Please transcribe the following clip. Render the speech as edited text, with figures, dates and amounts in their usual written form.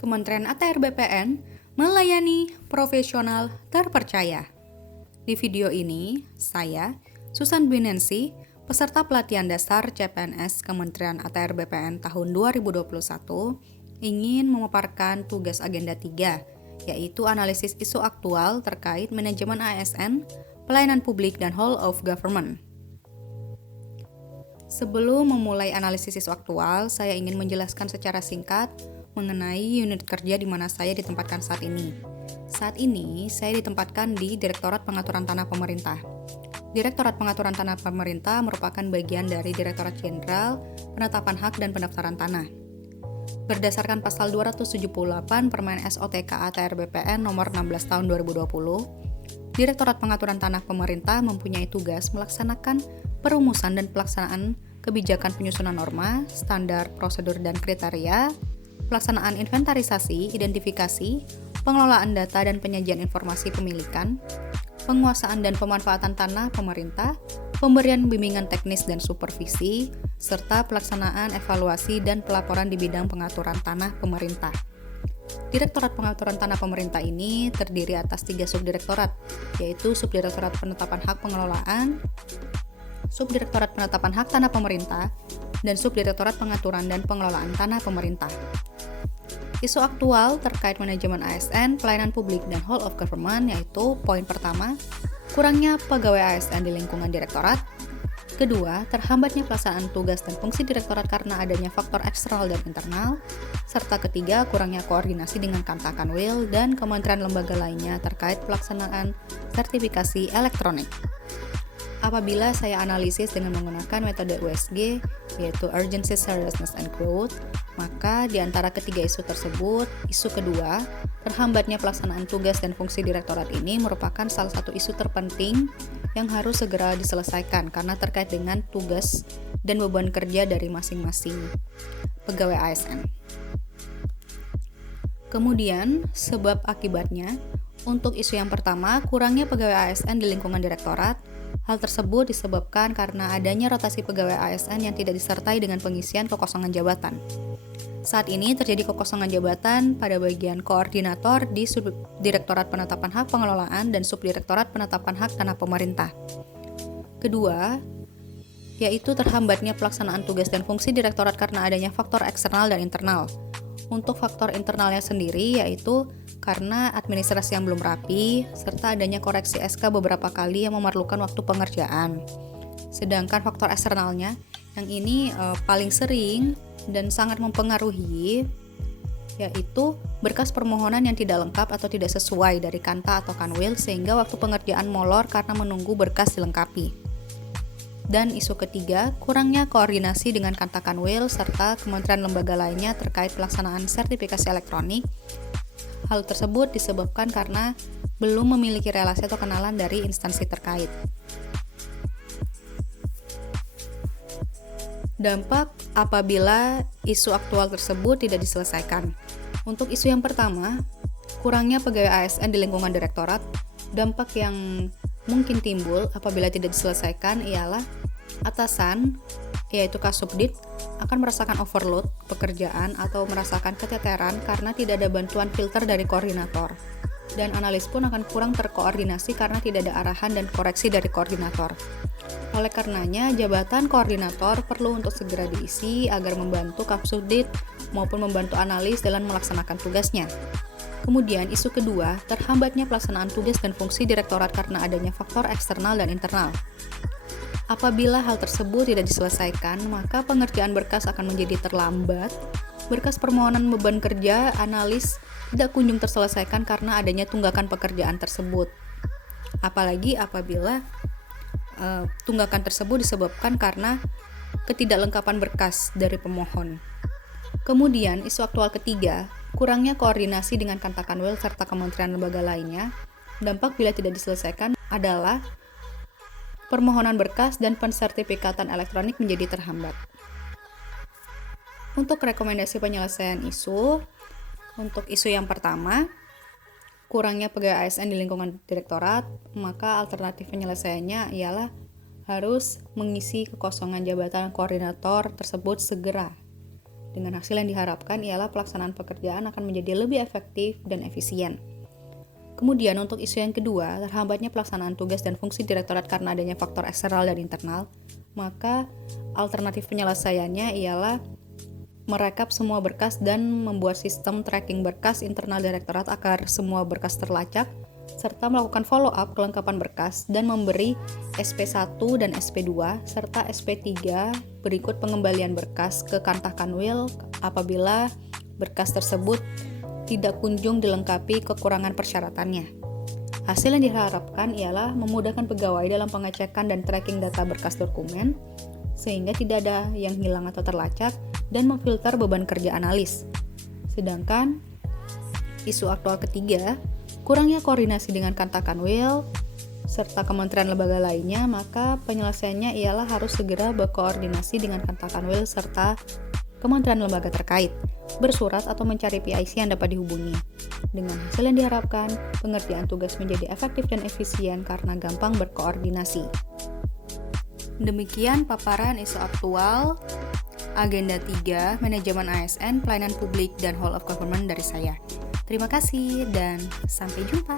Kementerian ATR BPN melayani profesional terpercaya. Di video ini, saya, Susan Binensi, peserta pelatihan dasar CPNS Kementerian ATR BPN tahun 2021, ingin memaparkan tugas agenda 3, yaitu analisis isu aktual terkait manajemen ASN, pelayanan publik, dan whole of government. Sebelum memulai analisis isu aktual, saya ingin menjelaskan secara singkat mengenai unit kerja di mana saya ditempatkan saat ini. Saat ini, saya ditempatkan di Direktorat Pengaturan Tanah Pemerintah. Direktorat Pengaturan Tanah Pemerintah merupakan bagian dari Direktorat Jenderal Penetapan Hak dan Pendaftaran Tanah. Berdasarkan pasal 278 Permen SOTK ATR BPN nomor 16 tahun 2020, Direktorat Pengaturan Tanah Pemerintah mempunyai tugas melaksanakan perumusan dan pelaksanaan kebijakan penyusunan norma, standar, prosedur, dan kriteria, pelaksanaan inventarisasi, identifikasi, pengelolaan data dan penyajian informasi pemilikan, penguasaan dan pemanfaatan tanah pemerintah, pemberian bimbingan teknis dan supervisi, serta pelaksanaan evaluasi dan pelaporan di bidang pengaturan tanah pemerintah. Direktorat Pengaturan Tanah Pemerintah ini terdiri atas 3 subdirektorat, yaitu Subdirektorat Penetapan Hak Pengelolaan, Subdirektorat Penetapan Hak Tanah Pemerintah, dan Subdirektorat Pengaturan dan Pengelolaan Tanah Pemerintah. Isu aktual terkait manajemen ASN, pelayanan publik, dan whole of government yaitu poin pertama, kurangnya pegawai ASN di lingkungan direktorat. Kedua, terhambatnya pelaksanaan tugas dan fungsi direktorat karena adanya faktor eksternal dan internal. Serta ketiga, kurangnya koordinasi dengan Kanwil dan kementerian lembaga lainnya terkait pelaksanaan sertifikasi elektronik. Apabila saya analisis dengan menggunakan metode USG, yaitu Urgency, Seriousness, and Growth, maka di antara ketiga isu tersebut, isu kedua, terhambatnya pelaksanaan tugas dan fungsi direktorat ini merupakan salah satu isu terpenting yang harus segera diselesaikan karena terkait dengan tugas dan beban kerja dari masing-masing pegawai ASN. Kemudian, sebab akibatnya, untuk isu yang pertama, kurangnya pegawai ASN di lingkungan direktorat. Hal tersebut disebabkan karena adanya rotasi pegawai ASN yang tidak disertai dengan pengisian kekosongan jabatan. Saat ini terjadi kekosongan jabatan pada bagian koordinator di Subdirektorat Penetapan Hak Pengelolaan dan Subdirektorat Penetapan Hak Tanah Pemerintah. Kedua, yaitu terhambatnya pelaksanaan tugas dan fungsi direktorat karena adanya faktor eksternal dan internal. Untuk faktor internalnya sendiri yaitu karena administrasi yang belum rapi, serta adanya koreksi SK beberapa kali yang memerlukan waktu pengerjaan. Sedangkan faktor eksternalnya, yang ini paling sering dan sangat mempengaruhi, yaitu berkas permohonan yang tidak lengkap atau tidak sesuai dari Kanta atau Kanwil, sehingga waktu pengerjaan molor karena menunggu berkas dilengkapi. Dan isu ketiga, kurangnya koordinasi dengan Kanta Kanwil serta kementerian lembaga lainnya terkait pelaksanaan sertifikasi elektronik. Hal tersebut disebabkan karena belum memiliki relasi atau kenalan dari instansi terkait. Dampak apabila isu aktual tersebut tidak diselesaikan. Untuk isu yang pertama, kurangnya pegawai ASN di lingkungan direktorat, dampak yang mungkin timbul apabila tidak diselesaikan ialah atasan, yaitu Kasubdit, akan merasakan overload pekerjaan atau merasakan keteteran karena tidak ada bantuan filter dari koordinator. Dan analis pun akan kurang terkoordinasi karena tidak ada arahan dan koreksi dari koordinator. Oleh karenanya, jabatan koordinator perlu untuk segera diisi agar membantu Kasubdit maupun membantu analis dalam melaksanakan tugasnya. Kemudian, isu kedua, terhambatnya pelaksanaan tugas dan fungsi direktorat karena adanya faktor eksternal dan internal. Apabila hal tersebut tidak diselesaikan, maka pengerjaan berkas akan menjadi terlambat. Berkas permohonan beban kerja analis tidak kunjung terselesaikan karena adanya tunggakan pekerjaan tersebut. Apalagi apabila tunggakan tersebut disebabkan karena ketidaklengkapan berkas dari pemohon. Kemudian, isu aktual ketiga, kurangnya koordinasi dengan Kanta Kanwil serta kementerian lembaga lainnya. Dampak bila tidak diselesaikan adalah permohonan berkas dan pensertifikatan elektronik menjadi terhambat. Untuk rekomendasi penyelesaian isu, untuk isu yang pertama, kurangnya pegawai ASN di lingkungan direktorat, maka alternatif penyelesaiannya ialah harus mengisi kekosongan jabatan koordinator tersebut segera. Dengan hasil yang diharapkan ialah pelaksanaan pekerjaan akan menjadi lebih efektif dan efisien. Kemudian untuk isu yang kedua, terhambatnya pelaksanaan tugas dan fungsi direktorat karena adanya faktor eksternal dan internal, maka alternatif penyelesaiannya ialah merekap semua berkas dan membuat sistem tracking berkas internal direktorat agar semua berkas terlacak, serta melakukan follow-up kelengkapan berkas dan memberi SP1 dan SP2 serta SP3 berikut pengembalian berkas ke Kantah Kanwil apabila berkas tersebut tidak kunjung dilengkapi kekurangan persyaratannya. Hasil yang diharapkan ialah memudahkan pegawai dalam pengecekan dan tracking data berkas dokumen, sehingga tidak ada yang hilang atau terlacak, dan memfilter beban kerja analis. Sedangkan isu aktual ketiga, kurangnya koordinasi dengan Kantah Kanwil serta kementerian lembaga lainnya, maka penyelesaiannya ialah harus segera berkoordinasi dengan Kantah Kanwil serta kementerian lembaga terkait, bersurat atau mencari PIC yang dapat dihubungi. Dengan hasil yang diharapkan, pengerjaan tugas menjadi efektif dan efisien karena gampang berkoordinasi. Demikian paparan isu aktual, agenda 3, manajemen ASN, pelayanan publik, dan whole of government dari saya. Terima kasih dan sampai jumpa.